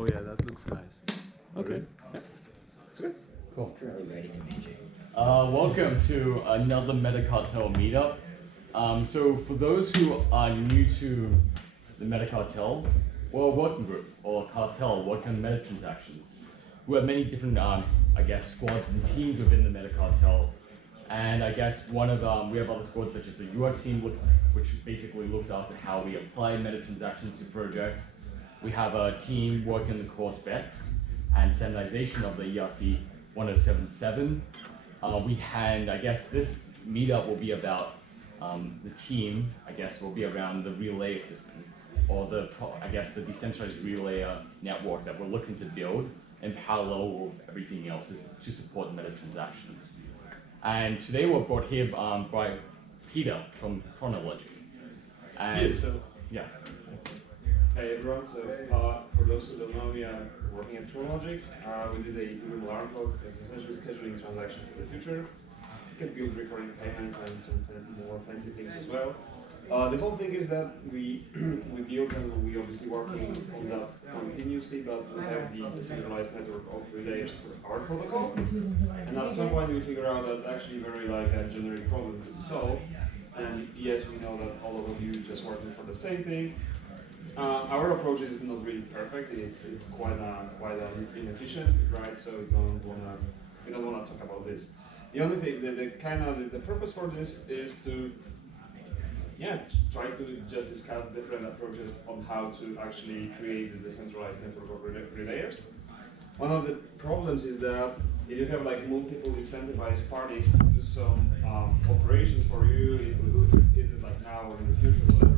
Oh yeah, that looks nice. Okay. Yeah. That's good. Cool. It's currently ready to mention. Welcome to another MetaCartel meetup. So for those who are new to the MetaCartel, we're a working group or cartel working on meta transactions. We have many different, I guess, squads and teams within the MetaCartel. And I guess we have other squads such as the UX team, which basically looks after how we apply meta transactions to projects. We have a team working on the core specs and standardization of the ERC 1077. I guess this meetup will be about the team, I guess, will be around the relay system, or the decentralized relay network that we're looking to build in parallel with everything else to support meta transactions. And today we're brought here by Peter from Chronologic. And yeah. Hey everyone, so for those who don't know me, I'm working at Chronologic. We did a Ethereum alarm clock. It's essentially scheduling transactions in the future. You can build recurring payments and some more fancy things as well. The whole thing is that we build and we obviously working on that continuously, but we have the decentralized network of relayers for our protocol. And at some point we figure out that's actually very like a generic problem to be solved. And yes, we know that all of you just working for the same thing. Our approach is not really perfect. It's quite inefficient, right? So we don't wanna talk about this. The only thing, the purpose for this is to try to just discuss different approaches on how to actually create this decentralized network of relayers. One of the problems is that if you have like multiple incentivized parties to do some operations for you, is it like now or in the future, whatever,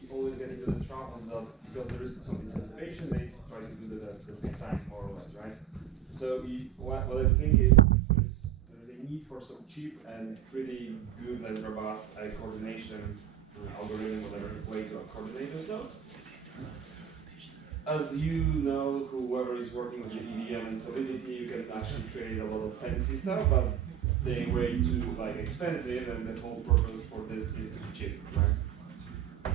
you always get into the troubles that because there is some incentivization, they try to do that at the same time, more or less, right? So what I think is there's a need for some cheap and pretty good and robust coordination algorithm, whatever way to coordinate those nodes. As you know, whoever is working with EVM and Solidity, you can actually create a lot of fancy stuff, but they're way too expensive, and the whole purpose for this is to be cheap, right?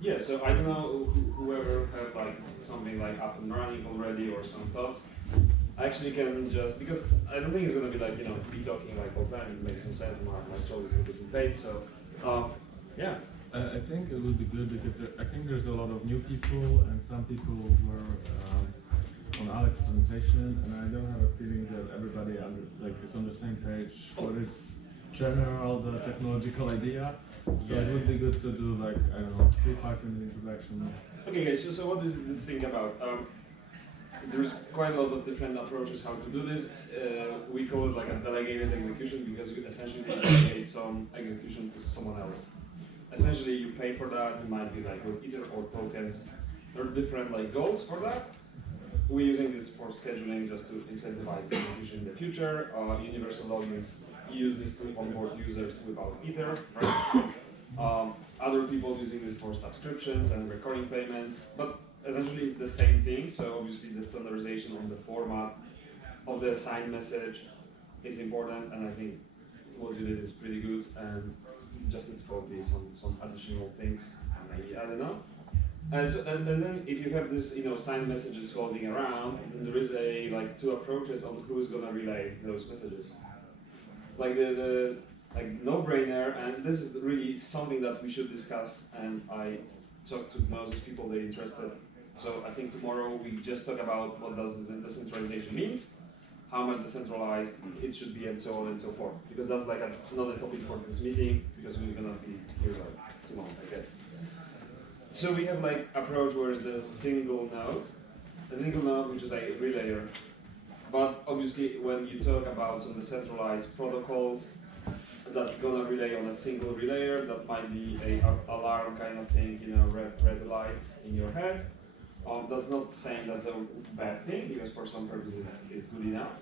Yeah, so I don't know whoever have something up and running already or some thoughts. I actually can just, because I don't think it's gonna be be talking all the time. It makes no sense. My soul is a bit in pain, so yeah. I think it will be good because I think there's a lot of new people and some people were on our implementation, and I don't have a feeling that everybody is on the same page. What is general the technological idea? So it would be good to do I don't know, 3-5 minute introduction. Okay, guys. So what is this thing about? There's quite a lot of different approaches how to do this. We call it a delegated execution because you essentially delegate some execution to someone else. Essentially, you pay for that. It might be with Ether or tokens. There are different goals for that. We're using this for scheduling just to incentivize the execution in the future. Universal logins use this to onboard users without Ether. Right? Other people using this for subscriptions and recurring payments, but essentially it's the same thing. So obviously the standardization on the format of the assigned message is important, and I think what you did is pretty good, and just it's probably some additional things, maybe, I don't know. And then if you have this signed messages floating around, then there is two approaches on who's gonna relay those messages. The no-brainer, and this is really something that we should discuss, and I talked to most of the people that are interested. So I think tomorrow we just talk about what does decentralization means, how much decentralized it should be, and so on and so forth. Because that's another topic for this meeting, because we're gonna be here tomorrow, I guess. So we have approach where is the single node, which is a relayer. But obviously when you talk about some decentralized protocols that gonna relay on a single relayer, that might be a alarm kind of thing, red light in your head. That's not saying that's a bad thing, because for some purposes it's good enough.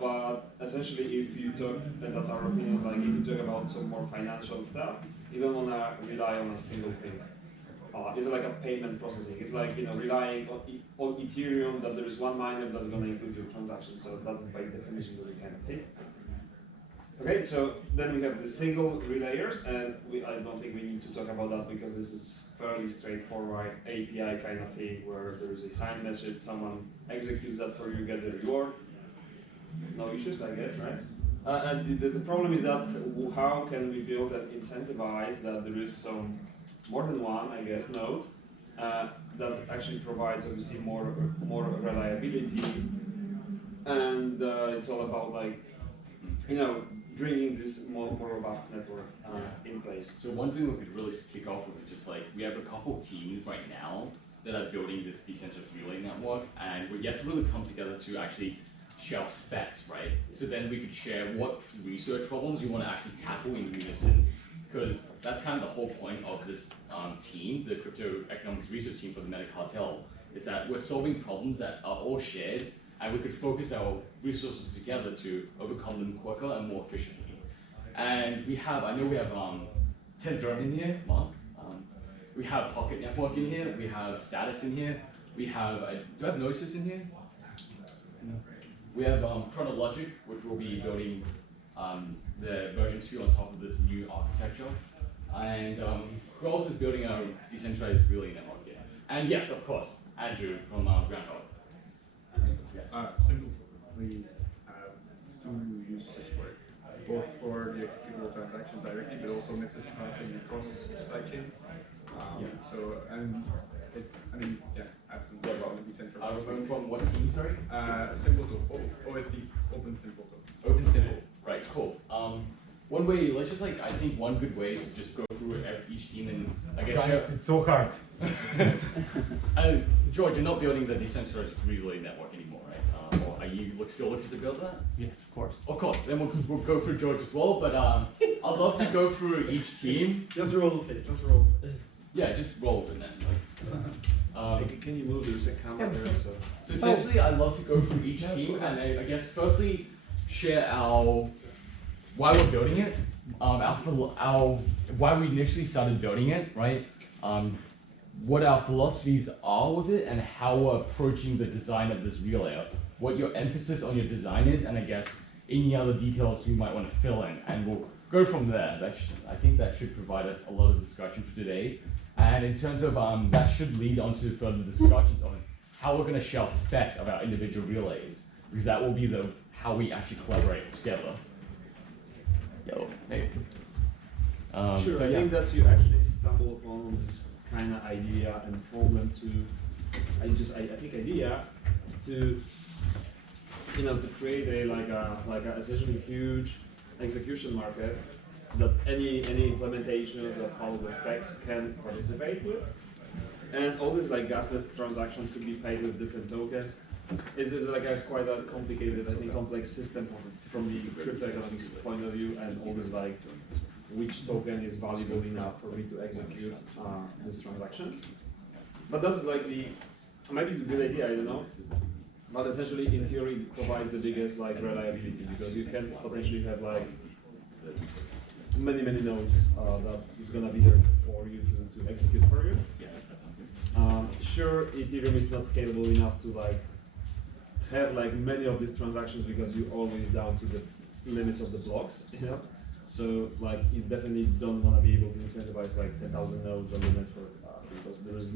But essentially, if you talk, and that's our opinion, if you talk about some more financial stuff, you don't want to rely on a single thing. It's like a payment processing. It's relying on Ethereum, that there is one miner that's going to include your transaction. So that's by definition doesn't kind of fit. Okay, so then we have the single relayers, and I don't think we need to talk about that because this is fairly straightforward API kind of thing where there is a signed message, someone executes that for you, get the reward. No issues, I guess, right? And the problem is that how can we build and incentivize that there is some more than one, I guess, node that actually provides obviously more reliability, and it's all about like, you know, bringing this more robust network in place. So one thing we could really kick off with is just like, we have a couple teams right now that are building this decentralized relay network, and we have to really come together to actually share specs, right? So then we could share what research problems you want to actually tackle in unison, because that's kind of the whole point of this team, the crypto economics research team for the Meta Cartel. It's that we're solving problems that are all shared, and we could focus our resources together to overcome them quicker and more efficiently. And we have, I know we have Tendrum in here, Mark. We have Pocket Network in here. We have Status in here. We have, do I have Gnosis in here? No. We have Chronologic, which will be building the version 2 on top of this new architecture. And who else is building our decentralized relay network here? And yes, of course, Andrew from Groundhog. Yes. Simple. We have two uses for it, both for the executable transactions directly, but also message passing across sidechains. So, and it, I mean, yeah, absolutely. From what team, sorry? Simple tool, OST, Open Simple tool. Open Simple, right, cool. One way, let's just like, I think one good way is to just go through each team and I guess Guys, it's so hard. George, you're not building the decentralized relay network anymore, right? Or are you still looking to build that? Yes, of course. Of course, then we'll go through George as well, but I'd love to go through each team. Just roll with it, just roll. Yeah, just roll with it then. Can you move? There's a camera there, so. So essentially, I'd love to go through each team and I guess firstly share our why we're building it, why we initially started building it, right? What our philosophies are with it, and how we're approaching the design of this relay. What your emphasis on your design is, and I guess any other details you might want to fill in, and we'll go from there. I think that should provide us a lot of discussion for today. And in terms of that should lead on to further discussions on how we're going to share specs of our individual relays, because that will be how we actually collaborate together. Yo, hey. Sure, so I yeah. think that you actually stumble upon this kind of idea and problem to, I think idea to, you know, to create a essentially huge execution market that any implementations that follow the specs can participate with, and all these like gasless transactions could be paid with different tokens. It's quite a complicated, I think, complex system from the crypto economics point of view, and all this like which token is valuable enough for me to execute these transactions. But that's like maybe it's a good idea, I don't know. But essentially, in theory, it provides the biggest like reliability, because you can potentially have like many nodes that is gonna be there for you to execute for you. Yeah, that sounds good. Sure, Ethereum is not scalable enough to like have like many of these transactions, because you're always down to the limits of the blocks, you know. So like you definitely don't want to be able to incentivize like 10,000 nodes on the network because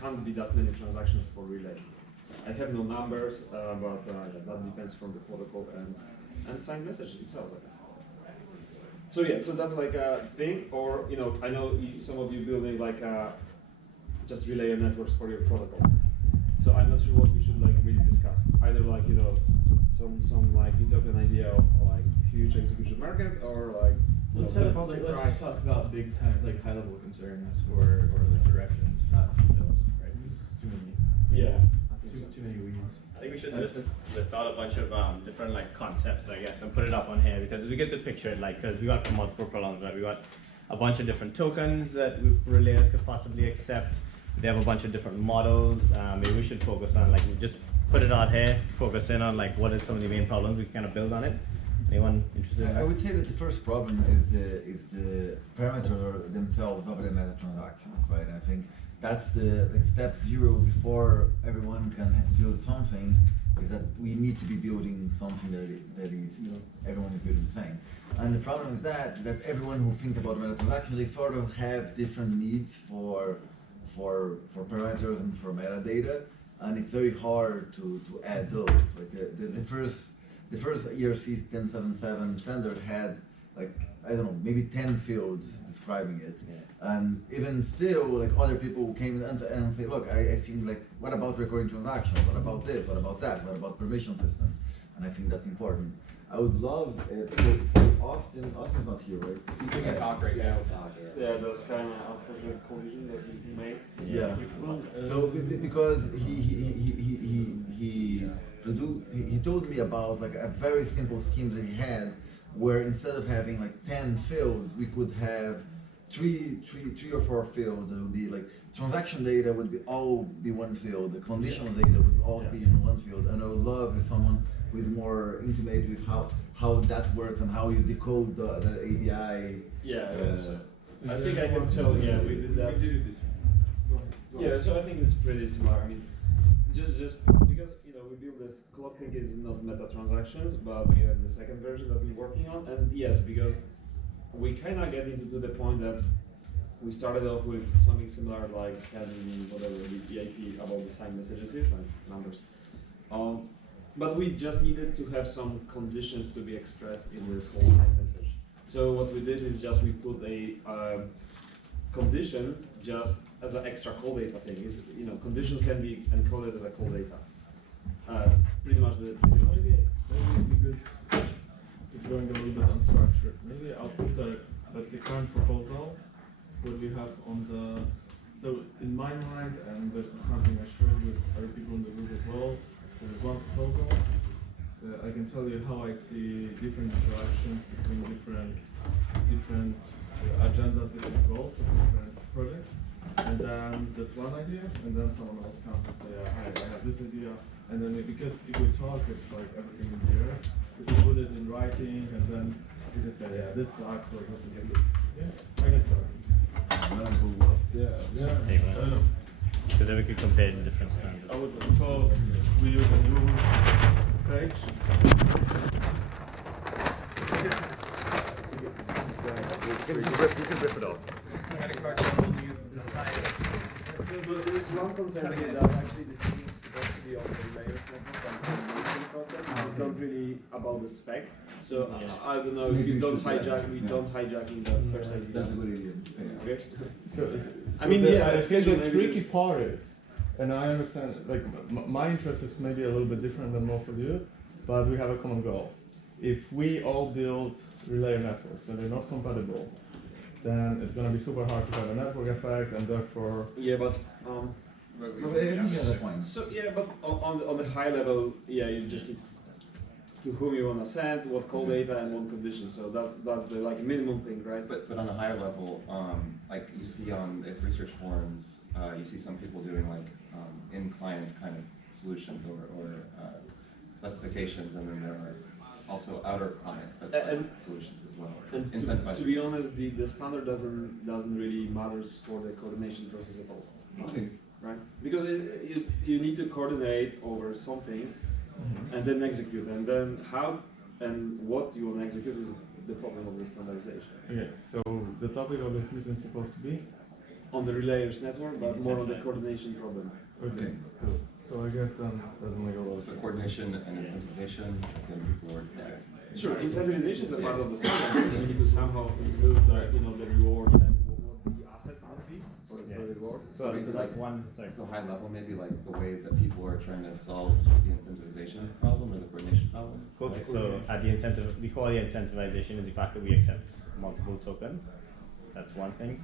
can't be that many transactions for relay. I have no numbers, but that depends from the protocol and signed message itself, I guess. So yeah, so that's like a thing, or you know, I know some of you building like just relay networks for your protocol. So I'm not sure what we should like really discuss. Either like, you know, some like utopian idea of like huge execution market, or like let's talk about big time, like high level concerns or the directions, not details, right? There's too many. Yeah. Too many weeds. I think we should list out a bunch of different like concepts, I guess, and put it up on here, because we get to picture it, like, because we got multiple problems, right? We got a bunch of different tokens that relayers could possibly accept. They have a bunch of different models. Maybe we should focus on like, just put it out here, focus in on like what are some of the main problems, we can kind of build on it. Anyone interested in that? I would say that the first problem is the parameters themselves of the meta transaction, right? I think that's the like step 0 before everyone can build something. Is that we need to be building something that is everyone is building the same. And the problem is that everyone who thinks about meta transaction, they sort of have different needs for parameters and for metadata, and it's very hard to add those. Like the first ERC 1077 standard had like, I don't know, maybe 10 fields describing it. And even still, like other people came and say, look, I think like, what about recurring transactions? What about this? What about that? What about permission systems? And I think that's important. I would love Austin's not here, right? He's taking a talk right now. Yeah, that's kind of unfortunate collision that he made. Yeah. So because he told me about like a very simple scheme that he had, where instead of having like 10 fields, we could have three or four fields. It would be like transaction data would be all be one field. The conditional data would all be in one field. And I would love if someone who is more intimate with how that works and how you decode the API. I think I can tell. Yeah, we did that. Yeah, so I think it's pretty smart. I mean, just because we build this clock link is not meta transactions, but we have the second version that we're working on, and yes, because we kind of get into the point that we started off with something similar like having whatever the EIP about the signed messages is and numbers. But we just needed to have some conditions to be expressed in this whole signed message. So what we did is just we put a condition just as an extra call data thing. Is condition can be encoded as a call data. Pretty much maybe because it's going a little bit unstructured. Maybe I'll put let's say current proposal. What we have on the so in my mind, and this is something I shared with other people in the group as well. There is one proposal. I can tell you how I see different interactions between different agendas that and goals of different projects. And then that's one idea, and then someone else comes and say, hi, I have this idea. And then because if we talk, it's like everything in the air. If we put it in writing, and then you can say, yeah, this sucks, or this is good. Yeah, I get started. Because then we could compare the different standards. I would propose we use a new page. You can rip it off. So there's one concern here that actually this thing is supposed to be on the layers network and the motion process. It's not really about the spec. So I don't know if we don't hijacking the first idea. That's a good idea. Okay. So, I mean, I think the maybe tricky part is, and I understand, like my interest is maybe a little bit different than most of you, but we have a common goal. If we all build relay networks and they're not compatible, then it's going to be super hard to have a network effect, and therefore. Yeah, but Point. So yeah, but on the high level, yeah, you just need to whom you want to send, what call data, and what condition. So that's the like minimum thing, right? But on a higher level, like you see on the research forums, you see some people doing like in-client kind of solutions or specifications, and then there are also outer client specified solutions as well. And to be honest, the standard doesn't really matters for the coordination process at all. Okay. Right? Because you need to coordinate over something and then execute, and then how and what you want to execute is the problem of the standardization. Okay, so the topic of this meeting is supposed to be? On the relayers network, but more on the coordination problem. Okay, cool. So I guess then doesn't make a lot of So sense. coordination and incentivization, then people work together. Sure, incentivization is a part of the standard. So you need to somehow include the reward and what the asset would be for the reward. So it's like one. Sorry. So high level, maybe like the ways that people are trying to solve just the incentivization problem or the coordination problem. Cool. So at the incentive, we call the incentivization is the fact that we accept multiple tokens. That's one thing.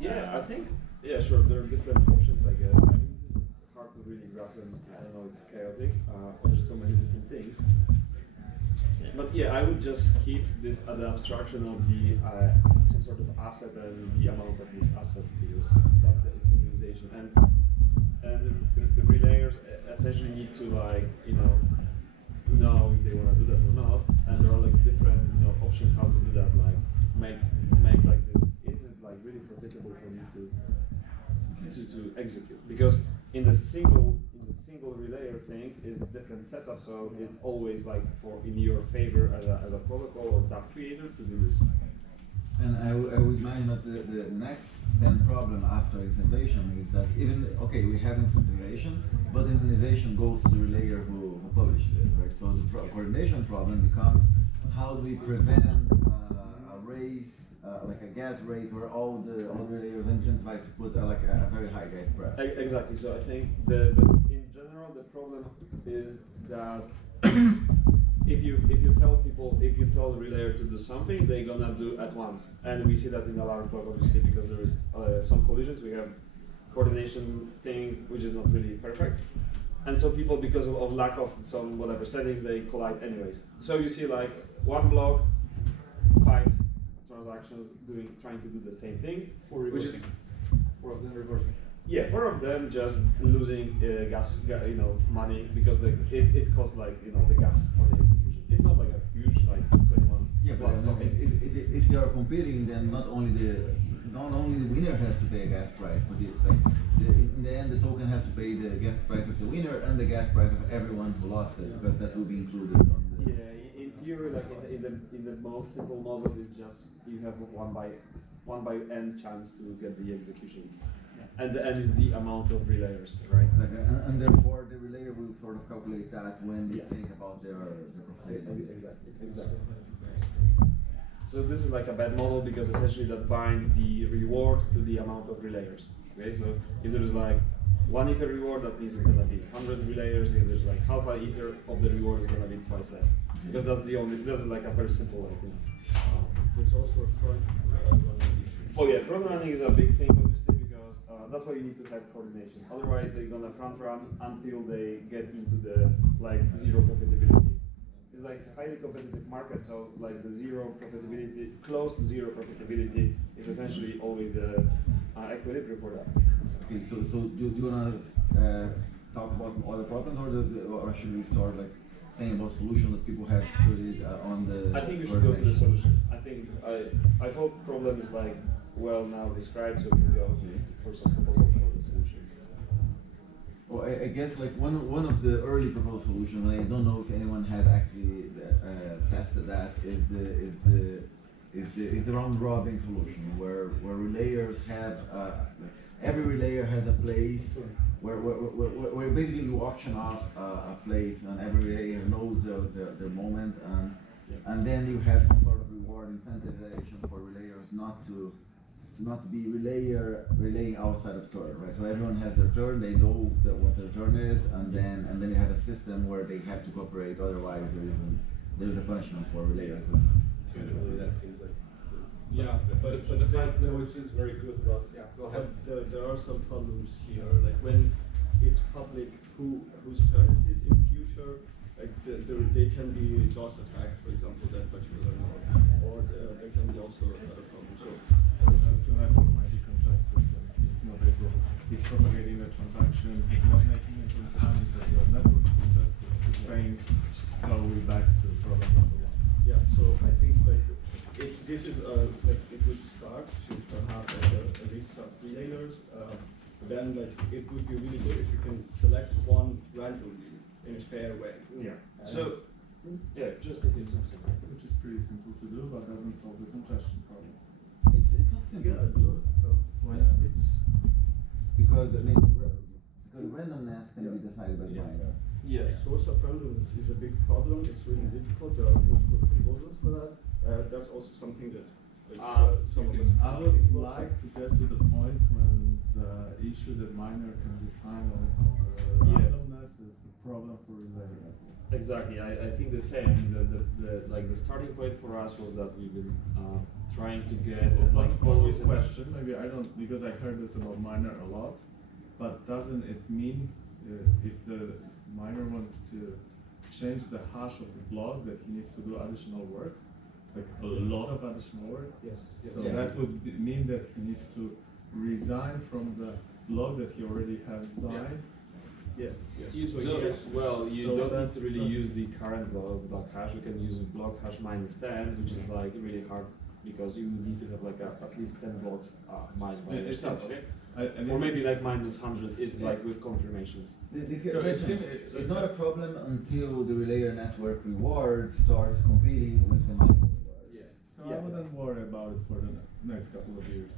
Yeah, I think, yeah, sure, there are different options, I guess. I mean, this is hard to really grasp, and I don't know, it's chaotic. There's so many different things. But yeah, I would just keep this at the abstraction of the some sort of asset and the amount of this asset, because that's the incentivization. And the relayers essentially need to know if they want to do that or not. And there are like different options how to do that, like make like this. Is it like really profitable for you to to execute, because in the single relayer thing is a different setup, so it's always like in your favor as a protocol or dApp creator to do this. And I would imagine that the next then problem after incentivization is that even, okay, we have incentivization, but incentivization goes to the relayer who published it, right? So the coordination problem becomes how do we prevent a race, like a gas race where all the relayers incentivized to put like a very high gas price. Exactly. So I think in general the problem is that if you tell the relayer to do something, they're gonna do at once, and we see that in Alarm.Clock obviously because there is some collisions. We have coordination thing which is not really perfect, and so people, because of lack of some whatever settings, they collide anyways. So you see like one block, 5 transactions trying to do the same thing, which is 4 of them reversing. yeah, 4 of them just losing gas, money because it costs like the gas for the execution. It's not like a huge 21 Yeah, but plus something. if you are competing, then not only the winner has to pay a gas price, but in the end the token has to pay the gas price of the winner and the gas price of everyone who lost it, because that will be included on the. Yeah, in theory, like in the most simple model, is just you have one by n chance to get the execution, and the n is the amount of relayers, right? And therefore the relayer will sort of calculate that when they think about their profitability. Exactly. So this is like a bad model because essentially that binds the reward to the amount of relayers. Okay, so if there's like 1 ether reward, that means it's gonna be 100 relayers. If there's like half an ether of the reward, is gonna be twice less. Because that's like a very simple There's also a front running issue. Oh yeah, front running is a big thing obviously because that's why you need to have coordination. Otherwise they're gonna front run until they get into the zero profitability. It's like a highly competitive market, so like the zero profitability, close to zero profitability is essentially always the equilibrium for that. Okay, so do you wanna talk about other problems, or should we start saying about solutions that people have studied on the? I think we should go to the solution. I hope problem is well now described, so we can go for some proposal for the solutions. Well, I guess one of the early proposed solutions, and I don't know if anyone has actually tested that, is the round robin solution where relayers have every relayer has a place where basically you auction off a place and every relayer knows their moment, and then you have some sort of reward incentivization for relayers not to be relaying outside of turn, right? So everyone has their turn, they know what their turn is, and then you have a system where they have to cooperate, otherwise there is a punishment for relayers. That seems like. Yeah, but the fact that it seems very good, but Yeah, go ahead. but there are some problems here, like when it's public whose turn it is in future, they can be DOS attacked, for example, that particular node, or there can be also other problems. So, The network might be congested and it's not able, he's propagating the transaction, he's not making it on time because the network is congested, it's paying slowly back to problem number 1. yeah, so I think if this is a good start to have a list of relayers, then it would be really good if you can select one randomly in a fair way. Yeah. And So just continue something. Which is pretty simple to do, but doesn't solve the congestion problem. It's not simple. Why not? Because randomness can be decided by the miner. Yeah. Source of randomness is a big problem. It's really difficult. There are multiple proposals for that. That's also something that some of us. I would like to get to the point when the issue that miner can decide on randomness is a problem for relayer. Exactly. I think the same. I mean, the starting point for us was that we've been trying to get always One question, maybe I don't, because I heard this about miner a lot, but doesn't it mean if the miner wants to change the hash of the block that he needs to do additional work, like a lot of additional work? Yes. So that would mean that he needs to resign from the block that he already has signed. Yes. Well, you So don't that- need to really use the current block hash. You can use block hash minus 10, which is really hard because you need to have at least 10 blocks mined by Yeah, yourself. essentially. Okay. Or maybe like -100 is like with confirmations. So it's not a problem until the relayer network reward starts competing with the mining reward. Yeah. So I wouldn't worry about it for the next couple of years.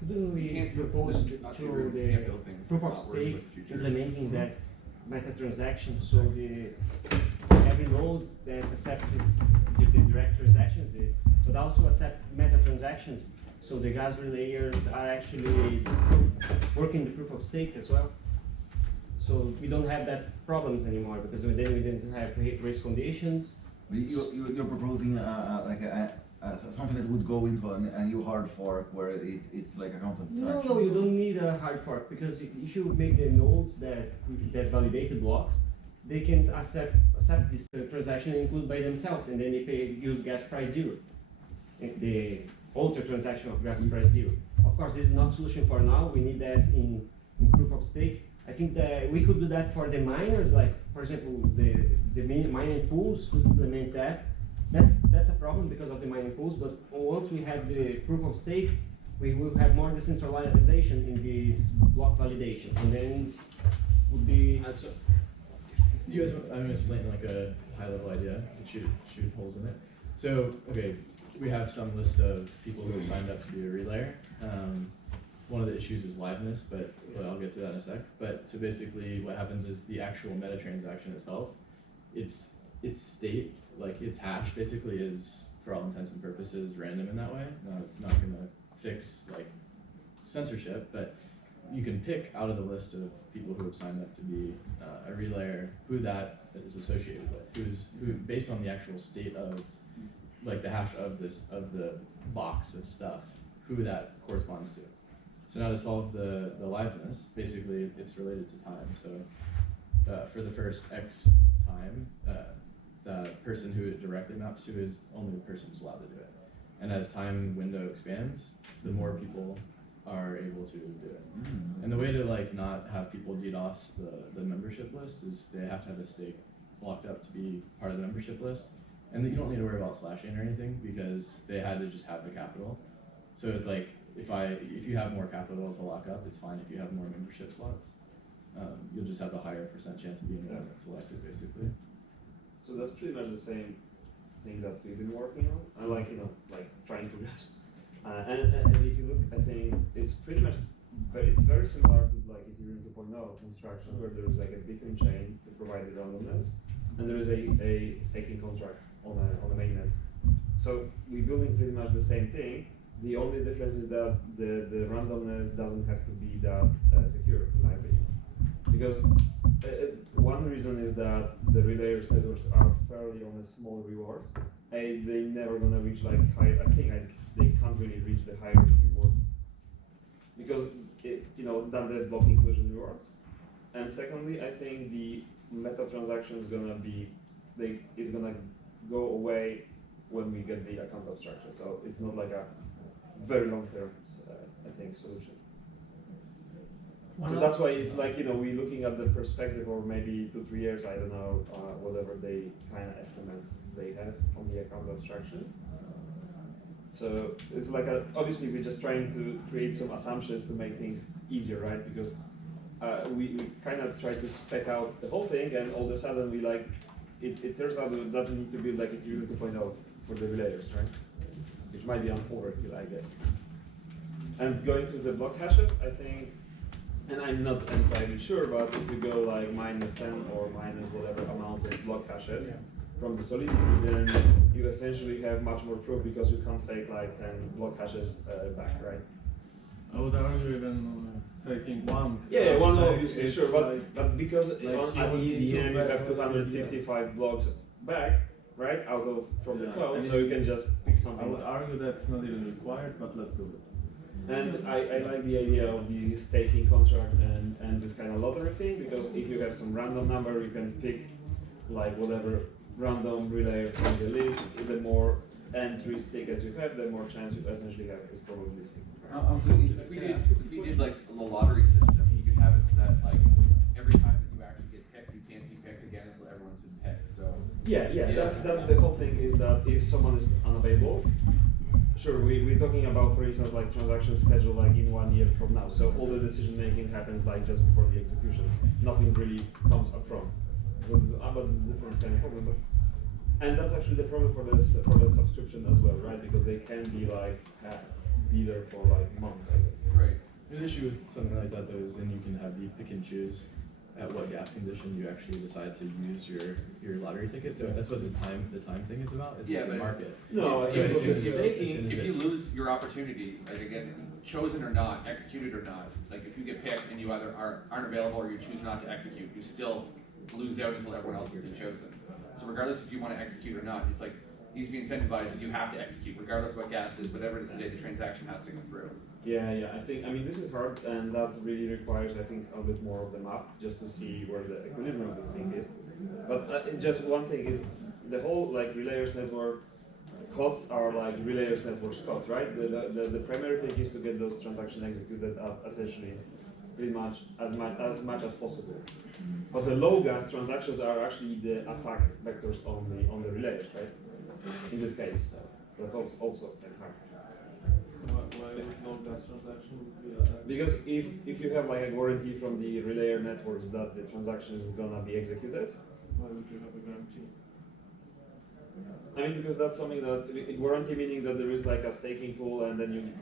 Couldn't we propose to the proof of stake implementing that meta transaction so every node that accepts the direct transactions but also accept meta transactions, so the gas relayers are actually working the proof of stake as well? So we don't have that problems anymore because then we didn't have race conditions. You're proposing something that would go into a new hard fork where it's like a content structure. No, you don't need a hard fork because if you make the nodes that validate the blocks, they can accept this transaction and include by themselves, and then they use gas price zero, the alter transaction of gas price zero. Of course, this is not solution for now. We need that in proof of stake. I think that we could do that for the miners, like for example, the mining pools could implement that. That's a problem because of the mining pools, but once we have the proof of stake, we will have more decentralization in this block validation, and then would be. You guys, I'm going to explain like a high-level idea and shoot holes in it. So, okay, we have some list of people who have signed up to be a relayer. One of the issues is liveness, but I'll get to that in a sec. But so basically, what happens is the actual meta transaction itself, its state, like its hash, basically is, for all intents and purposes, random in that way. Now, it's not going to fix like censorship, but you can pick out of the list of people who have signed up to be a relayer who that is associated with, who based on the actual state of like the hash of the box of stuff, who that corresponds to. So now to solve the liveness, basically it's related to time. So for the first X time, the person who it directly maps to is only the person who's allowed to do it. And as time window expands, the more people are able to do it. And the way to like not have people DDoS the membership list is they have to have a stake locked up to be part of the membership list. And then you don't need to worry about slashing or anything because they had to just have the capital. So it's like if you have more capital to lock up, it's fine. If you have more membership slots, you'll just have a higher % chance of being the one that's selected, basically. So that's pretty much the same thing that we've been working on. I like trying to grasp. And if you look, I think it's pretty much, but it's very similar to like Ethereum 2.0 construction, where there is like a beacon chain to provide the randomness, and there is a staking contract on the mainnet. So we're building pretty much the same thing. The only difference is that the randomness doesn't have to be that secure, in my opinion, because one reason is that the relayer status are fairly on a small rewards, and they never gonna reach like high. I think they can't really reach the higher rewards because than the block inclusion rewards. And secondly, I think the meta transaction is gonna be it's gonna go away when we get the account abstraction. So it's not like a very long term, I think, solution. So that's why it's like, we're looking at the perspective of maybe 2-3 years, I don't know, whatever they kind of estimates they have on the account abstraction. So it's like, obviously we're just trying to create some assumptions to make things easier, right? Because we kind of try to spec out the whole thing, and all of a sudden we like, it turns out that we need to build like Ethereum 2.0 for the relayers, right? Which might be an overkill, I guess. And going to the block hashes, I think, and I'm not entirely sure, but if you go like -10 or minus whatever amount of block hashes from the solidity, then you essentially have much more proof because you can't fake like 10 block hashes back, right? I would argue even taking one. Yeah, one obviously, sure, but because like on at EVM you have 255 blocks back, right, from the code, so you can just pick something. I would argue that's not even required, but let's do it. And I like the idea of the staking contract and this kind of lottery thing, because if you have some random number, you can pick like whatever random relay from the list. The more entries tickets you have, the more chance you essentially have is probabilistic. If we did like a lottery system, you could have it so that like every time that you actually get picked, you can't be picked again until everyone's been picked. So yeah, that's the whole thing, is that if someone is unavailable, Sure, we're talking about, for instance, like transaction schedule like in 1 year from now. So all the decision making happens like just before the execution. Nothing really comes up front. So this, but it's a different kind of problem. And that's actually the problem for this for the subscription as well, right? Because they can be like be there for like months, I guess. Right. The issue with something like that though is then you can have the pick and choose at what gas condition you actually decide to use your lottery ticket. So that's what the time thing is about. Is Yeah, the but market. No, I So think as soon what as- this- as soon as If it- you lose your opportunity, like I guess chosen or not, executed or not, like if you get picked and you either aren't available or you choose not to execute, you still lose out until everyone else has been chosen. So regardless if you want to execute or not, it's like it needs to be incentivized that you have to execute, regardless of what gas is, whatever it is today, the transaction has to go through. Yeah, I mean, this is hard, and that really requires, I think, a bit more of the map just to see where the equilibrium of this thing is. But just one thing is the whole like relayers network costs are like relayers network's costs, right? The primary thing is to get those transactions executed essentially pretty much as much as possible. But the low gas transactions are actually the attack vectors on the relayers, right? In this case, that's also hard. Why low gas transaction would be attacked? Because if you have like a guarantee from the relayer networks that the transaction is gonna be executed, Why would you have a guarantee? I mean because that's something that a guarantee meaning that there is like a staking pool and then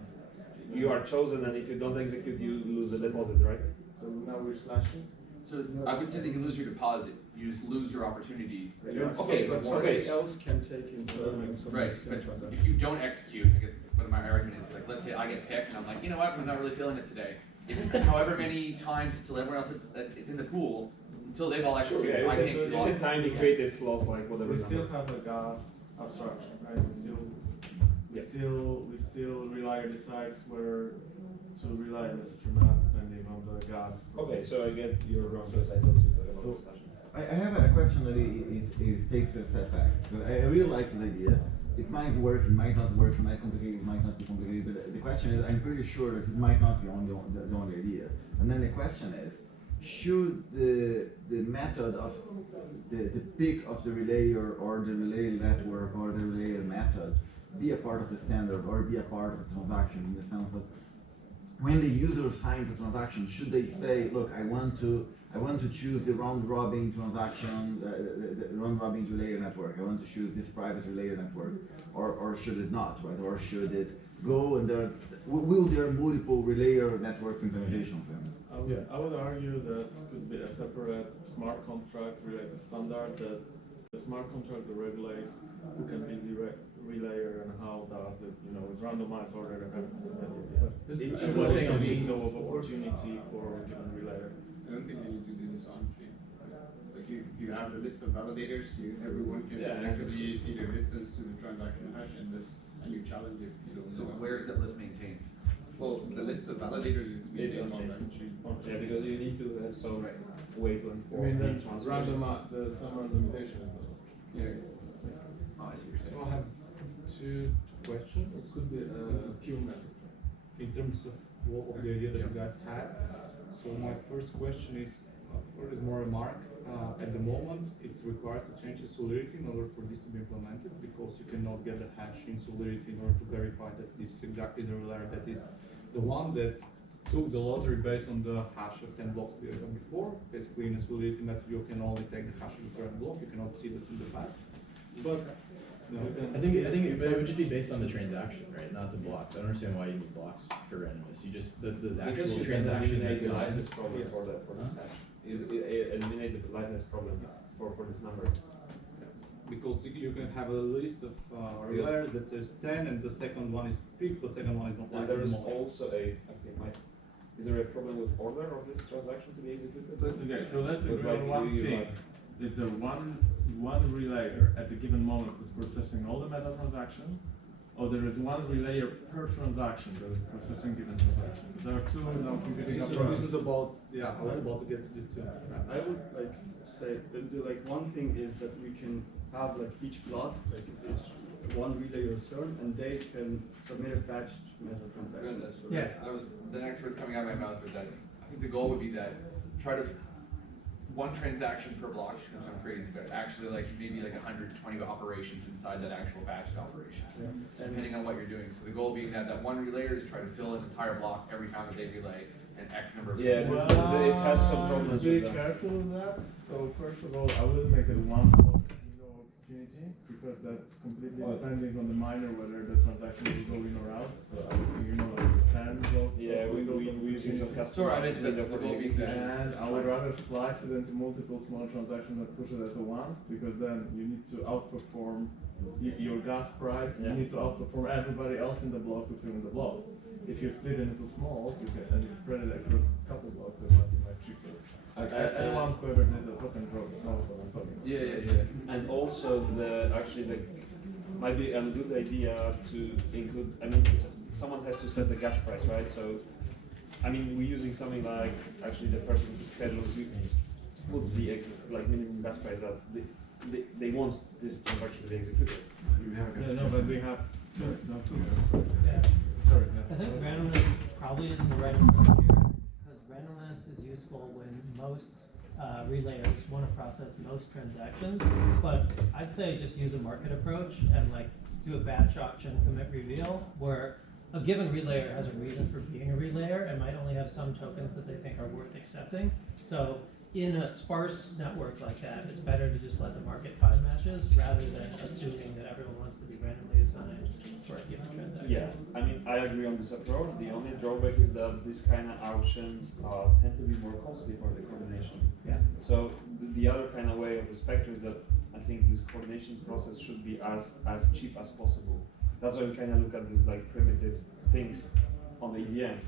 you are chosen, and if you don't execute you lose the deposit, right? So now we're slashing? So I would say that you lose your deposit, you just lose your opportunity. Okay, but okay. somebody else can take in turn and somebody Right, can but shut down. if you don't execute, I guess what my argument is, like, let's say I get picked and I'm like, you know what, I'm not really feeling it today. It's however many times till everyone else it's in the pool, until they've all executed, I can't You log. can time create this loss like whatever We number. still have a gas abstraction, right? We still relayer decides whether to relay a message or not, depending on the gas. Okay, so I get your wrong because I thought you were talking about slashing. I have a question that takes a step back. Because I really like this idea. It might work, it might not work, it might complicate, it might not be complicated. But the question is, I'm pretty sure that it might not be the only idea. And then the question is, should the method of the pick of the relayer or the relayer network or the relayer method be a part of the standard or be a part of the transaction, in the sense that when the user signs the transaction, should they say, look, I want to choose the round robin transaction, the round robin relayer network. I want to choose this private relayer network, or should it not, right? Or should it go and will there multiple relayer networks implementations then? I would argue that it could be a separate smart contract related standard that the smart contract regulates who can be the relayer and how does it, it's randomized order This it is should one thing also on be the- window of opportunity for a given relayer. I don't think you need to do this on chain. Like you have the list of validators, everyone can selectively see their distance to the transaction hash and you challenge it. So where is that list maintained? Well, the list of validators It's is on on chain. that chain. Yeah, because you need to have some Right. way to I enforce mean, the that's transfers. some randomization is not. Yeah. Oh, I see what you're So saying. I have two questions. It could be a few methods. In terms of the idea that you guys had. So my first question is more remark. At the moment, it requires a change in Solidity in order for this to be implemented, because you cannot get the hash in Solidity in order to verify that this is exactly the relayer that is the one that took the lottery based on the hash of 10 blocks we had done before. Basically, in a Solidity method, you can only take the hash of the current block. You cannot see that in the past. But no, I think it would just be based on the transaction, right? Not the blocks. I don't understand why you need blocks for randomness. You just the Because actual you can transaction eliminate the itself. liveness problem for this hash. Eliminate the liveness problem for this number. because you can have a list of relayers that there's 10 and the second one is picked, the second one is not And like there is anymore. also is there a problem with order of this transaction to be executed? Okay, so let's But agree like, on one you thing. like- Is there one relayer at the given moment who's processing all the meta transactions, or there is one relayer per transaction that is processing given transaction? There are two now computing This is about, Yeah, I was about to get to this too. I would like say that one thing is that we can have like each block, like it's one relayer CERN, and they can submit a batched meta Good, transaction. that's, So that was the next words coming out of my mouth was that I think the goal would be that try to one transaction per block is gonna sound crazy, but actually like maybe like 120 operations inside that actual batch operation, depending on what you're doing. So the goal being that one relayer is try to fill an entire block every time that they relay an X number of Yeah, it has some problems Be with that. careful with that. So first of all, I will make it one block window opportunity because that's completely depending on the miner whether the transaction will go in or out. So I was thinking like 10 blocks. Yeah, of windows of we using some opportunity. custom Sure, I just window meant for the the goal being execution. And I would rather slice it into multiple small transactions and push it as a one because then you need to outperform your gas price. You need to outperform everybody else in the block to fill in the block. If you split it into smalls, and you spread it across a couple blocks, it might be much cheaper. Anyone who ever did the token drop knows what I'm talking about. Yeah. And also might be a good idea to include, I mean, someone has to set the gas price, right? So, I mean, we're using something like, actually the person who schedules put the like minimum gas price that they want this transaction to be executed. No, but we have two. Yeah. Sorry. I think randomness probably isn't the right approach here, because randomness is useful when most relayers want to process most transactions, but I'd say just use a market approach and like do a batch auction commit reveal, where a given relayer has a reason for being a relayer and might only have some tokens that they think are worth accepting. So in a sparse network like that, it's better to just let the market find matches rather than assuming that everyone wants to be randomly assigned for a given transaction. Yeah, I mean, I agree on this approach. The only drawback is that these kind of auctions tend to be more costly for the coordination. Yeah. So the other kind of way of the spectrum is that I think this coordination process should be as cheap as possible. That's why we kind of look at these like primitive things on the EVM.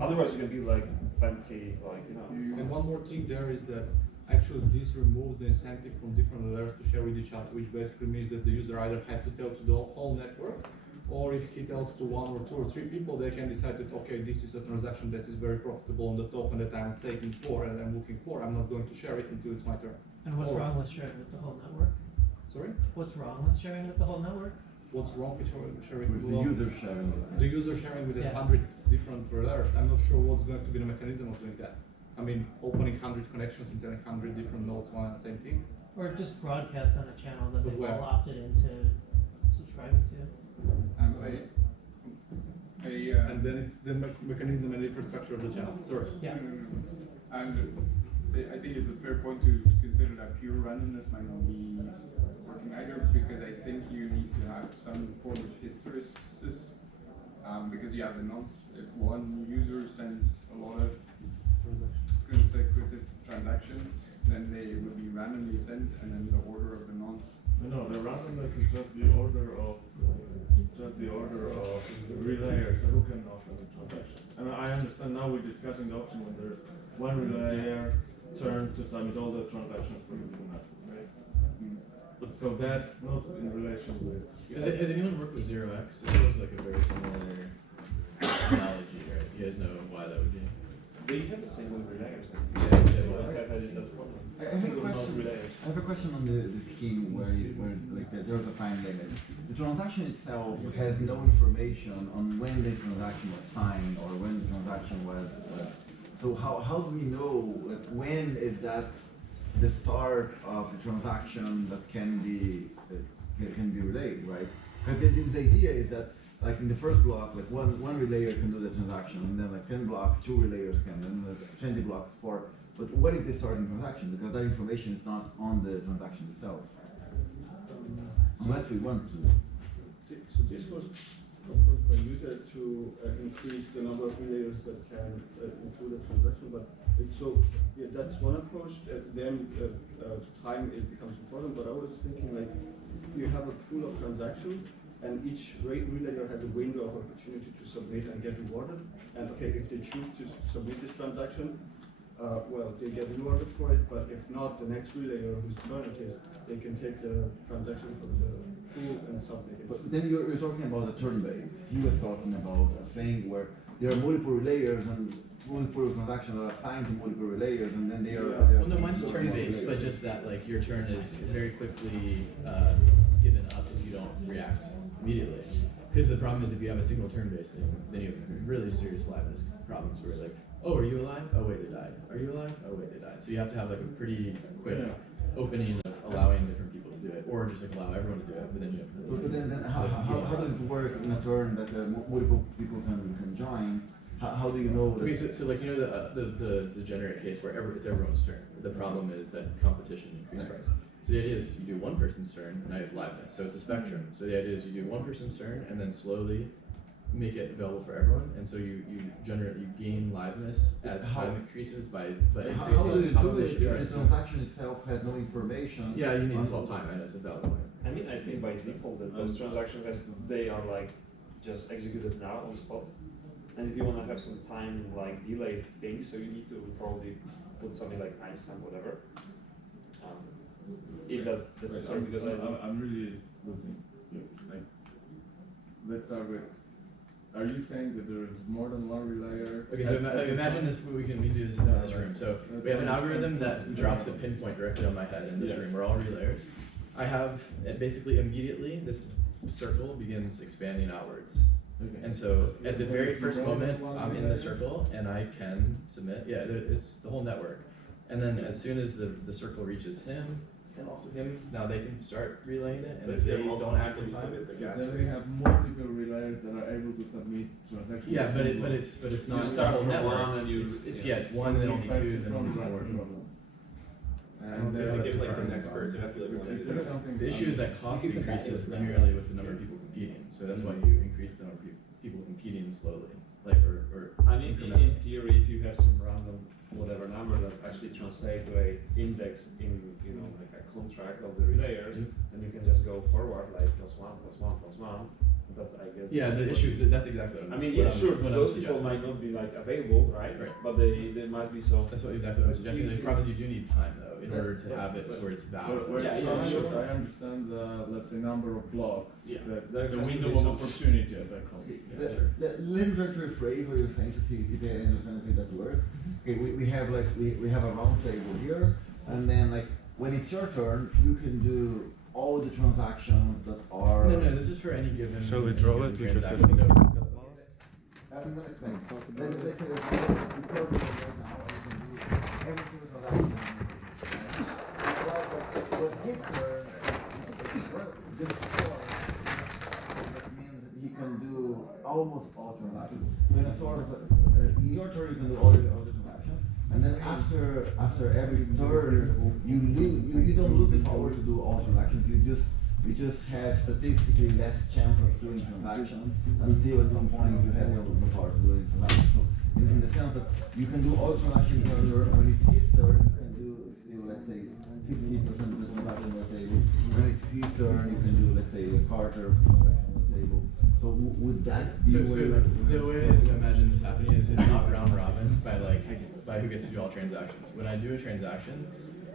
Otherwise, you can be like fancy, like, you know. And one more thing there is that actually this removes the incentive from different layers to share with each other, which basically means that the user either has to tell to the whole network, or if he tells to one or two or three people, they can decide that, okay, this is a transaction that is very profitable on the token that I'm taking for and I'm looking for. I'm not going to share it until it's my turn. And what's wrong with sharing with the whole network? Sorry? What's wrong with sharing with the whole network? What's wrong with sharing With the user sharing it. The user sharing with Yeah. 100 different layers. I'm not sure what's going to be the mechanism of doing that. I mean, opening 100 connections and telling 100 different nodes one and the same thing. Or just broadcast on a channel that But they've where? all opted into subscribing to. And then it's the mechanism and infrastructure of the channel. Sorry. Yeah. And I think it's a fair point to consider that pure randomness might not be working either, because I think you need to have some form of hysteresis, because you have a nonce. If one user sends a lot of consecutive transactions, then they will be randomly sent, and then the order of the nonce. No, the randomness is just the order of the relayers who can offer the transactions. And I understand now we're discussing the option when there's one relayer turn to submit all the transactions for you to network, right? So that's not in relation with. Has anyone worked with 0x? It feels like a very similar analogy, right? You guys know why that would be? They have the same with relayers. Yeah, That's problem. I have a question on the scheme where like there's a time limit. The transaction itself has no information on when the transaction was signed or when the transaction was. So how do we know when is that the start of a transaction that can be relayed, right? Because the idea is that like in the first block, like one relayer can do the transaction, and then like 10 blocks, 2 relayers can, and then 20 blocks, 4. But what is the starting transaction? Because that information is not on the transaction itself. Unless we want to. So this was proposed by you to increase the number of relayers that can include a transaction, but that's one approach. Then time becomes important. But I was thinking like you have a pool of transactions, and each relayer has a window of opportunity to submit and get rewarded. And okay, if they choose to submit this transaction, well, they get rewarded for it, but if not, the next relayer whose turn it is, they can take the transaction from the pool and submit it. But then you're talking about a turn base. He was talking about a thing where there are multiple relayers and multiple transactions are assigned to multiple relayers, and then they are. Yeah. Well, no, mine's turn based, but just that like your turn is very quickly given up if you don't react immediately. Because the problem is if you have a single turn-based thing, then you have really serious liveness problems where like, oh, are you alive? Oh wait, they died. Are you alive? Oh wait, they died. So you have to have like a pretty quick opening of allowing different people to do it, or just like allow everyone to do it. But then you have. But then how does it work in a turn that multiple people can join? How do you know that? Okay, so like you know the degenerate case where it's everyone's turn. The problem is that competition increases price. So the idea is you do one person's turn, and now you have liveness. So it's a spectrum. So the idea is you do one person's turn, and then slowly make it available for everyone. And so you gain liveness as time increases by increasing competition. If the transaction itself has no information. Yeah, you need to solve time. That's a valid point. I mean, I think by default that those transactions they are like just executed now on the spot. And if you want to have some time like delayed things, so you need to probably put something like timestamp, whatever. If that's necessary, because I'm really losing you. Like, let's start with. Are you saying that there is more than one relayer? Okay, so imagine this. We can do this in this room. So we have an algorithm that drops a pinpoint directly on my head in this room. We're all relayers. I have basically immediately this circle begins expanding outwards. Okay. And so at the very first moment, I'm in the circle and I can submit. Yeah, it's the whole network. And then as soon as the circle reaches him, and also him, now they can start relaying it. And if they don't act in time, then we have multiple relayers that are able to submit transactions. Yeah, but it's not the whole network. It's one, then only two, then only four. And the issue is that cost increases linearly with the number of people competing. So that's why you increase the number of people competing slowly. Like or I mean, in theory, if you have some random whatever number that actually translate to a index in like a contract of the relayers, then you can just go forward like +1, +1, +1. That's I guess. Yeah, the issue that's exactly what I'm. I mean, yeah, sure, but those people might not be like available, right? But there must be some. That's exactly what I'm suggesting. The problem is you do need time though in order to have it where it's valid. I understand the let's say number of blocks. Yeah. The window of opportunity, as I call it. Let me try to rephrase what you're saying to see if I understand if that works. Okay, we have like we have a round table here, and then like when it's your turn, you can do all the transactions that are. No, this is for any given. Shall we draw it because I think I'm gonna explain. Let's say it's your turn right now. You can do every single transaction. But his turn, just before, that means that he can do almost all transactions. So in a sort of in your turn, you can do all the transactions. And then after every turn, you don't lose the power to do all transactions. You just have statistically less chance of doing transactions until at some point you have the power to do transactions. So in the sense that you can do all transactions in your turn. When it's his turn, you can do still let's say 50% of the transactions on the table. When it's his turn, you can do let's say a quarter of the transaction on the table. So would that be the way I imagine this happening is it's not round robin by who gets to do all transactions. When I do a transaction,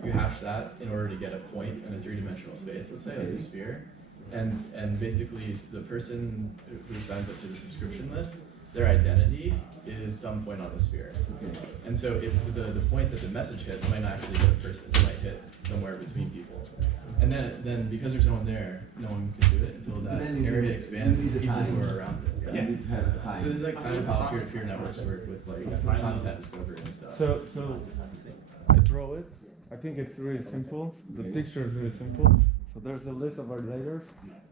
you hash that in order to get a point in a three-dimensional space, let's say, like a sphere. And basically the person who signs up to the subscription list, their identity is some point on the sphere. Okay. And so if the point that the message hits might not actually hit a person, it might hit somewhere between people. And then because there's no one there, no one can do it until that area expands and people who are around it. Yeah. So this is like kind of how peer-to-peer networks work with like content discovery and stuff. So I draw it. I think it's really simple. The picture is really simple. So there's a list of our relayers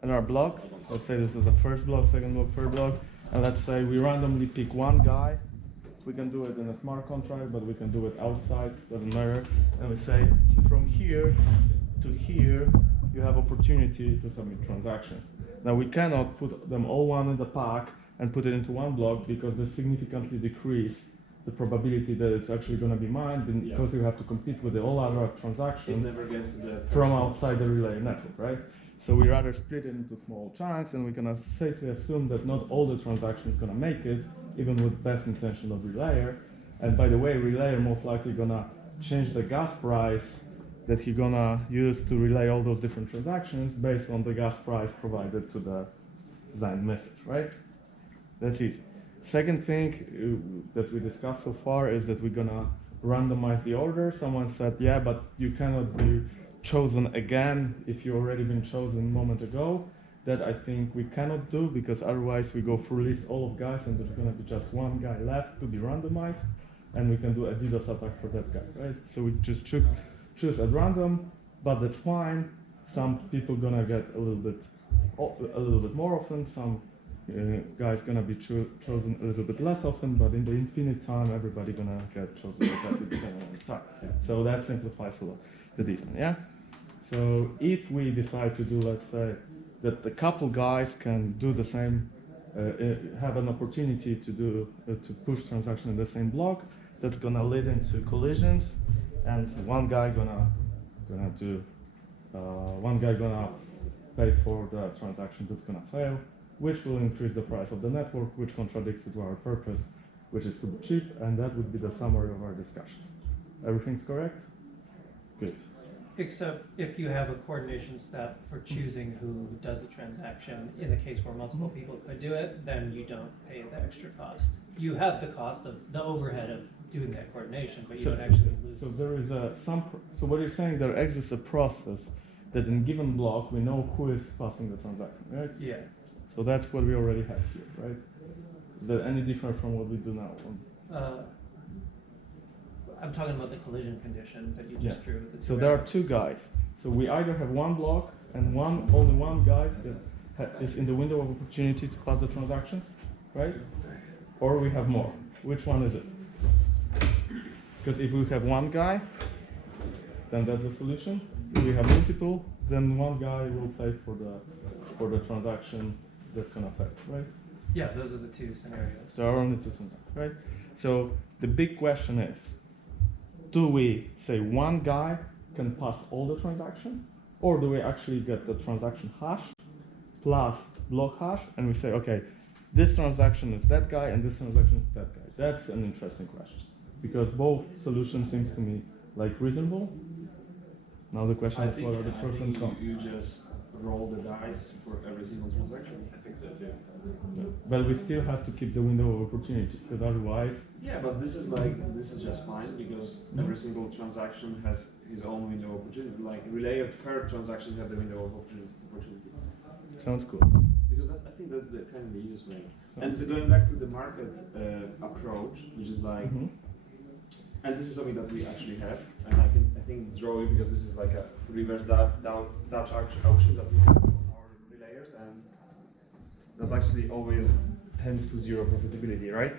and our blocks. Let's say this is the first block, second block, third block. And let's say we randomly pick one guy. We can do it in a smart contract, but we can do it outside, doesn't matter. And we say from here to here, you have opportunity to submit transactions. Now we cannot put them all one in the pack and put it into one block because this significantly decrease the probability that it's actually going to be mined because you have to compete with all other transactions from outside the relay network, right? So we rather split it into small chunks, and we can safely assume that not all the transactions going to make it, even with best intention of relayer. And by the way, relayer most likely going to change the gas price that he's going to use to relay all those different transactions based on the gas price provided to the signed message, right? That's easy. Second thing that we discussed so far is that we're going to randomize the order. Someone said, yeah, but you cannot be chosen again if you already been chosen a moment ago. that I think we cannot do, because otherwise we go through list all of guys and there's gonna be just one guy left to be randomized, and we can do a DDoS attack for that guy, right? So we just choose at random, but that's fine. Some people gonna get a little bit more often. Some guys gonna be chosen a little bit less often, but in the infinite time, everybody gonna get chosen exactly the same amount of time. So that simplifies a lot the design, yeah? So if we decide to do, let's say, that a couple guys can do the same, have an opportunity to do to push transaction in the same block, that's gonna lead into collisions, and one guy gonna pay for the transaction that's gonna fail, which will increase the price of the network, which contradicts to our purpose, which is to be cheap, and that would be the summary of our discussion. Everything's correct? Good. Except if you have a coordination step for choosing who does the transaction, in the case where multiple people could do it, then you don't pay the extra cost. You have the cost of the overhead of doing that coordination, but you don't actually lose. So there is so what you're saying, there exists a process that in given block we know who is passing the transaction, right? Yeah. So that's what we already have here, right? Is that any different from what we do now? I'm talking about the collision condition that you just drew. So there are two guys. So we either have one block and only one guy that is in the window of opportunity to pass the transaction, right? Or we have more. Which one is it? Because if we have one guy, then that's the solution. If we have multiple, then one guy will pay for the transaction that's gonna fail, right? Yeah, those are the two scenarios. There are only two scenarios, right? So the big question is, do we say one guy can pass all the transactions, or do we actually get the transaction hash plus block hash, and we say, okay, this transaction is that guy and this transaction is that guy? That's an interesting question, because both solutions seems to me like reasonable. Now the question is whether the person comes. You just roll the dice for every single transaction. I think so too. But we still have to keep the window of opportunity, because otherwise. Yeah, but this is just fine, because every single transaction has his own window of opportunity. Like relay per transaction have the window of opportunity. Sounds cool. Because I think that's the kind of the easiest way. And going back to the market approach, which is like, and this is something that we actually have, and I think draw it, because this is like a reverse Dutch auction that we have on our relayers, and that actually always tends to zero profitability, right?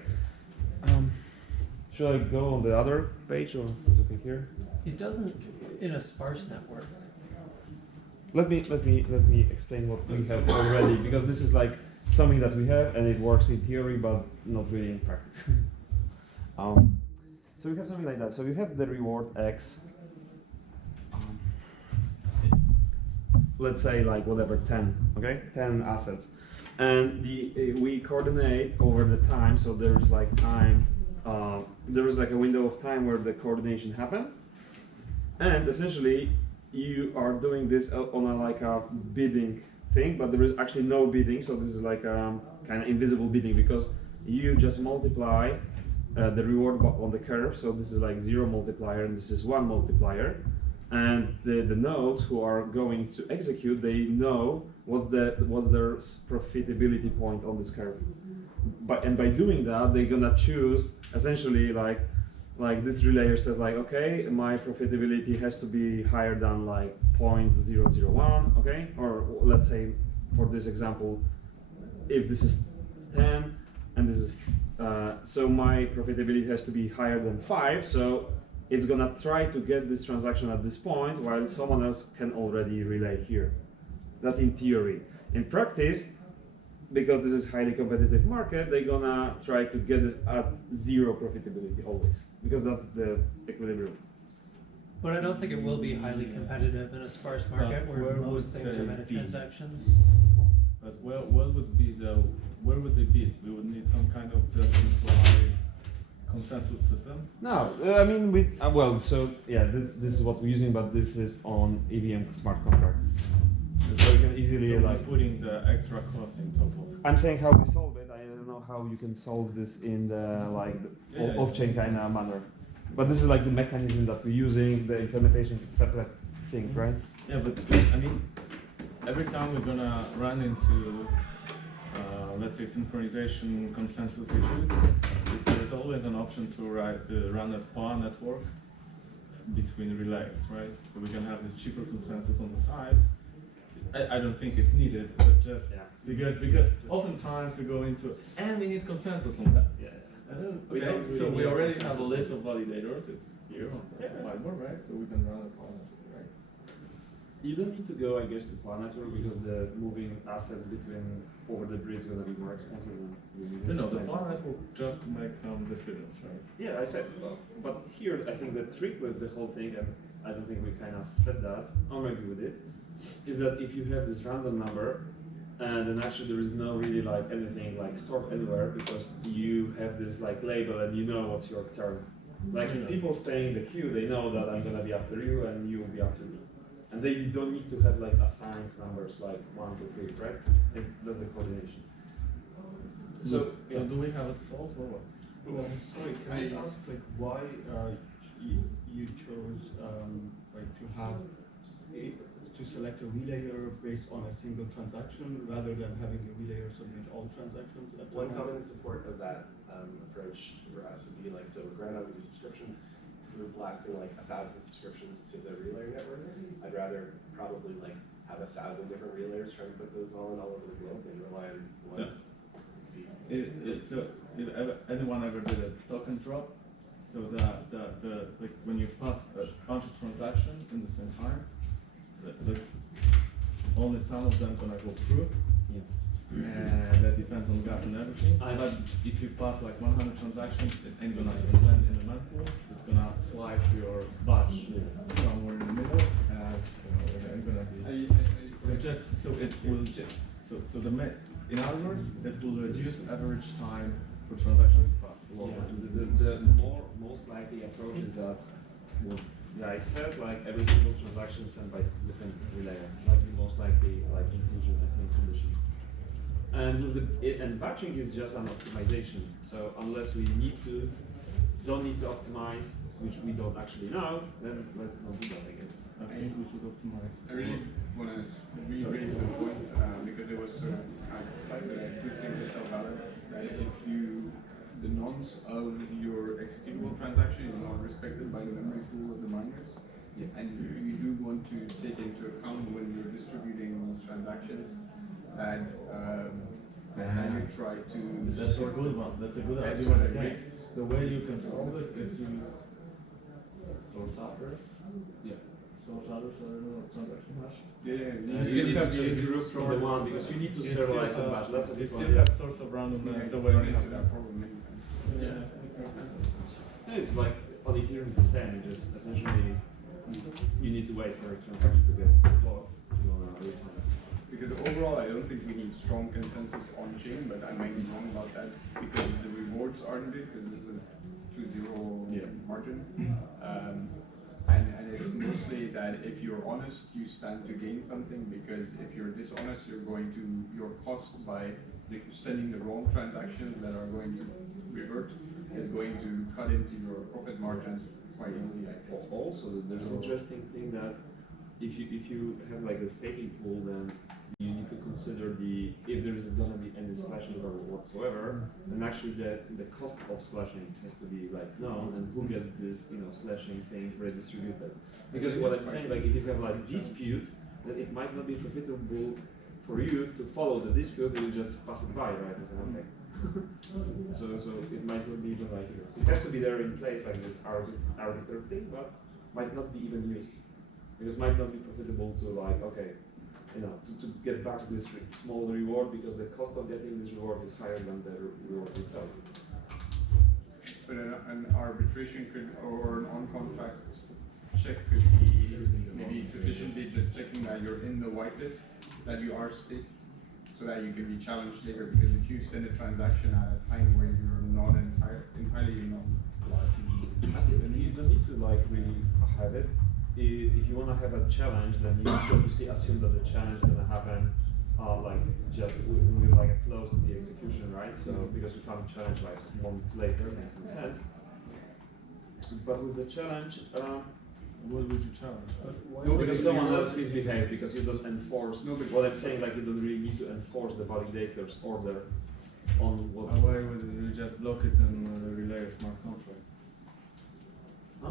Should I go on the other page, or is it okay here? It doesn't in a sparse network. Let me explain what we have already, because this is like something that we have and it works in theory but not really in practice. So we have something like that. So we have the reward X. Let's say like whatever 10, okay, 10 assets, and we coordinate over the time. So there's like time. There is like a window of time where the coordination happened, and essentially you are doing this on like a bidding thing, but there is actually no bidding. So this is like a kind of invisible bidding, because you just multiply the reward on the curve. So this is like 0 multiplier and this is 1 multiplier, and the nodes who are going to execute, they know what's their profitability point on this curve. And by doing that, they're gonna choose essentially like this relayer says like, okay, my profitability has to be higher than like 0.001, okay? Or let's say for this example, if this is 10 and this is, so my profitability has to be higher than 5, so it's gonna try to get this transaction at this point while someone else can already relay here. That's in theory. In practice, because this is highly competitive market, they're gonna try to get this at 0 profitability always, because that's the equilibrium. But I don't think it will be highly competitive in a sparse market where most things are meta transactions. But where would they bid? We would need some kind of decentralized consensus system. No, I mean so yeah, this is what we're using, but this is on EVM smart contract. So you can easily like putting the extra cost in top of. I'm saying how we solve it. I don't know how you can solve this in the off-chain kind of manner. But this is like the mechanism that we're using. The implementation is a separate thing, right? Yeah, but I mean, every time we're gonna run into, let's say, synchronization consensus issues, there's always an option to run a PAR network between relays, right? So we can have this cheaper consensus on the side. I don't think it's needed, but just because oftentimes we go into and we need consensus on that. Yeah. We don't really so we already have a list of validators. It's here on the whiteboard, right? So we can run a PAR network, right? You don't need to go, I guess, to PAR network because the moving assets between over the bridge is going to be more expensive than the PAR network just to make some decisions, right? Yeah, I said, but here I think the trick with the whole thing, and I don't think we kind of said that, or maybe we did, is that if you have this random number, and then actually there is no really like anything like stored anywhere because you have this like label and you know what's your turn. Like people staying in the queue, they know that I'm gonna be after you and you will be after me. And they don't need to have like assigned numbers like 1, 2, 3, right? That's the coordination. So do we have it solved or what? Well, sorry, can I ask like why you chose like to have to select a relayer based on a single transaction rather than having a relayer submit all transactions? One common support of that approach for us would be like, so granted we do subscriptions, if we were blasting like 1,000 subscriptions to the relayer network, I'd rather probably like have 1,000 different relayers trying to put those all over the globe than rely on one. So if anyone ever did a token drop, so like when you pass a bunch of transactions in the same time, only some of them gonna go through. And that depends on gas and everything. But if you pass like 100 transactions, it ain't gonna even land in the mempool. It's gonna slide to your batch somewhere in the middle, and it ain't gonna be. So it will just in other words, it will reduce average time for transactions to pass. The most likely approach is that what guy says, like every single transaction sent by different relayer. That's the most likely like inclusion, I think, condition. And with and batching is just an optimization. So unless we don't need to optimize, which we don't actually know, then let's not do that again. I think we should optimize. I really want to re-raise the point because it was sort of cited. I do think it's so valid that if the nonce of your executable transaction is not respected by the memory pool of the miners, and you do want to take into account when you're distributing these transactions that you try to. That's a good one. That's a good idea. The way you can solve it is use source address. Source address or transaction hash. You need to just group from the one because you need to serialize a batch. That's a big one. You still have source of randomness. The way we have that problem. It's like on Ethereum it's the same. You just essentially you need to wait for a transaction to get blocked. You want to restart. Because overall, I don't think we need strong consensus on chain, but I might be wrong about that because the rewards aren't it because this is a 2-0 margin. And it's mostly that if you're honest, you stand to gain something because if you're dishonest, your cost by sending the wrong transactions that are going to revert is going to cut into your profit margins quite easily. Also, there's an interesting thing that if you have like a staking pool, then you need to consider if there is going to be any slashing whatsoever, then actually the cost of slashing has to be like known and who gets this slashing thing redistributed. Because what I'm saying, like if you have like dispute, then it might not be profitable for you to follow the dispute and you just pass it by, right? Okay. so it might not be even like it has to be there in place like this arbiter thing, but might not be even used because it might not be profitable to like to get back this small reward because the cost of getting this reward is higher than the reward itself. But an arbitration or an on-contract check could be maybe sufficiently just checking that you're in the whitelist, that you are staked, so that you can be challenged later. Because if you send a transaction at a time where you're not entirely I think you don't need to like really have it. If you want to have a challenge, then you obviously assume that the challenge is going to happen like just when you're like close to the execution, right? So because you can't challenge like months later, makes no sense. But with the challenge, What would you charge? No, because someone else misbehaved because you don't enforce. No, what I'm saying, like you don't really need to enforce the validator's order on what. Why would you just block it in relay smart contract? Huh?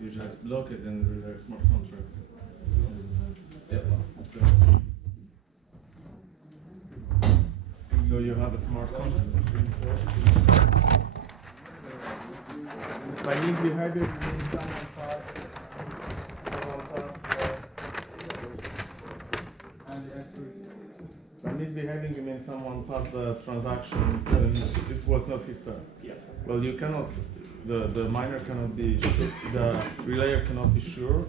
You just block it in relay smart contract. So you have a smart contract. By misbehavior, it means someone passed by misbehaving, you mean someone passed the transaction and it was not his turn. Yeah. Well, you cannot, the miner cannot be sure, the relayer cannot be sure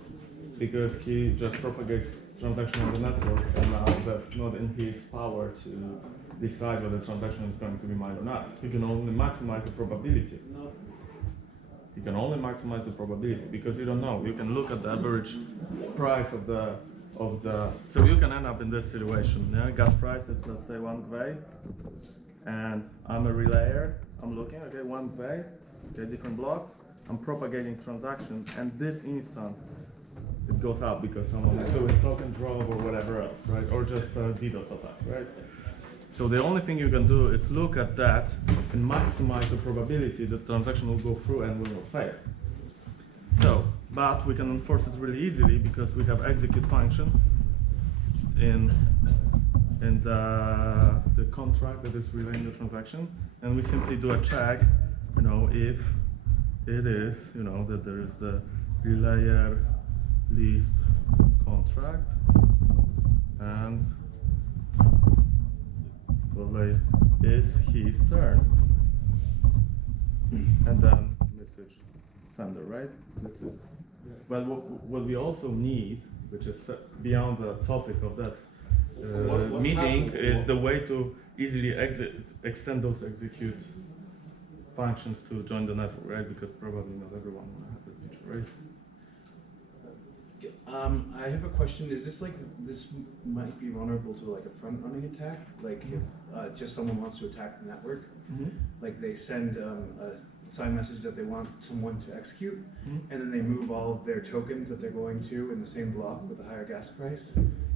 because he just propagates transaction on the network, and now that's not in his power to decide whether the transaction is going to be mined or not. He can only maximize the probability. No. You can only maximize the probability because you don't know. You can look at the average price of the so you can end up in this situation. Yeah? Gas price is, let's say, 1 kV, and I'm a relayer. I'm looking, okay, 1 kV, okay, different blocks. I'm propagating transactions, and this instant it goes up because someone is doing token drop or whatever else, right? Or just DDoS attack, right? So the only thing you can do is look at that and maximize the probability that the transaction will go through and will not fail. So, but we can enforce it really easily because we have execute function in the contract that is relaying the transaction, and we simply do a check, you know, if it is, you know, that there is the relayer list contract and probably is his turn, and then message sender, right? That's it. But what we also need, which is beyond the topic of that What meeting, happened? is the way to easily extend those execute functions to join the network, right? Because probably not everyone will have that feature, right? I have a question. Is this might be vulnerable to like a front-running attack? Like if just someone wants to attack the network, like they send a sign message that they want someone to execute, and then they move all of their tokens that they're going to in the same block with a higher gas price.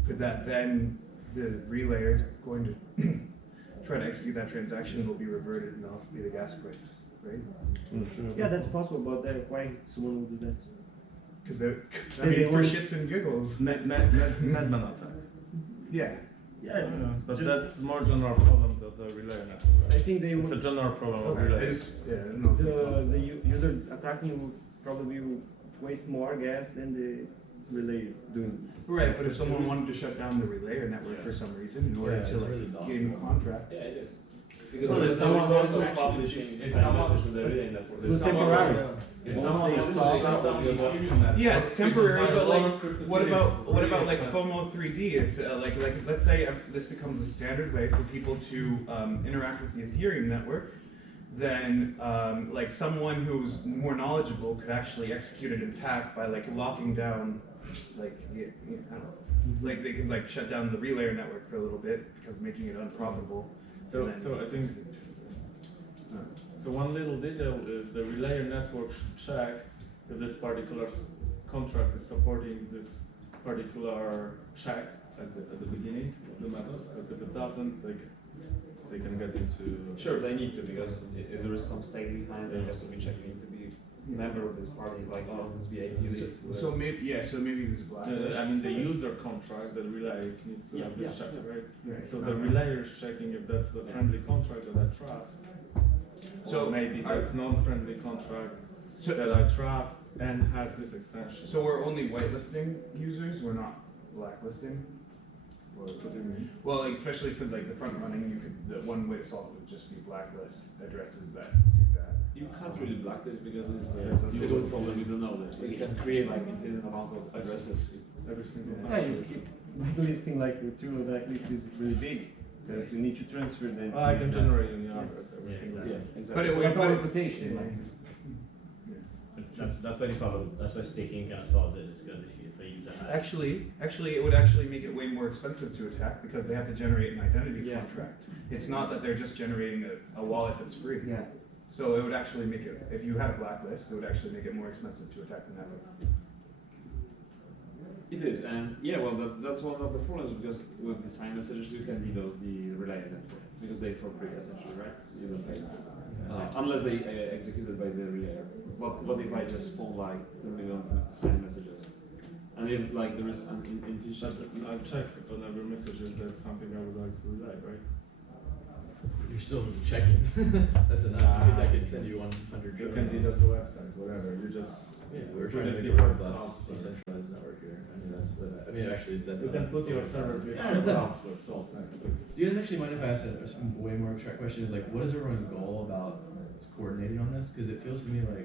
Could that then the relayer is going to try to execute that transaction will be reverted and it'll have to be the gas price, right? Sure. Yeah, that's possible, but why someone would do that? Because they're for shits and giggles. Madman attack. Yeah. Yeah, but that's more general problem than the relay network. Right? I think they It's would. a general problem of Okay. relays. The user attacking would probably waste more gas than the relay doing this. Right, but if someone wanted to shut down the relayer network for some reason in order to like gain a contract. Yeah, it is. Because Well, there's it's no someone cost who of actually publishing it's sign someone- message to the relay network. It's temporary. If someone wants to shut down the Ethereum network, Yeah, it's temporary, but like, what really about like fast. FOMO 3D? If like let's say this becomes a standard way for people to interact with the Ethereum network, then like someone who's more knowledgeable could actually execute an attack by like locking down, like I don't know, like they could like shut down the relayer network for a little bit because making it unprofitable. So and then I think so. One little detail is the relayer network should check if this particular contract is supporting this particular check at the beginning of the method. Because if it doesn't, they can get into. Sure, they need to, because if there is some stake behind, it has to be checked. You need to be a member of this party, like on this VIP list. So maybe there's black. I mean, the user contract that relays needs to have this check, right? Right. So the relayer is checking if that's the friendly contract that I trust. So or maybe that's non-friendly contract that I trust and has this extension. So we're only whitelisting users, we're not blacklisting? What do you mean? Well, like, especially for like the front running, the one way to solve it would just be blacklist addresses that do that. You can't really blacklist because it's a civil problem. You don't know that. You can create like infinite amount of addresses every single time. Yeah, you keep blacklisting like the tool blacklist is really big because you need to transfer them. I can generate a new address every single time. exactly. But it It's would, like but our it- reputation. Like, That's why the problem. That's why staking kind of solves it. Is because if a user has actually, it would actually make it way more expensive to attack because they have to generate an identity contract. It's not that they're just generating a wallet that's free. yeah. So it would actually make it, if you had a blacklist, it would actually make it more expensive to attack the network. It is, and yeah, well, that's one of the problems because with the sign messages you can DDoS the relay network because they for free essentially, right? You don't pay unless they executed by the relayer. What if I just spawn like 10 million sign messages, and if like there is an inefficient? I check on every message if that's something I would like to relay, right? You're still checking. That's enough. I could send you 100. You can DDoS the website, whatever. You just we're trying to make behind a less decentralized network here. I mean, that's what I mean, actually, that's. You can put your servers behind clouds or salt next to it. Do you guys actually mind if I ask a way more abstract question? Is like, what is everyone's goal about coordinating on this? Because it feels to me like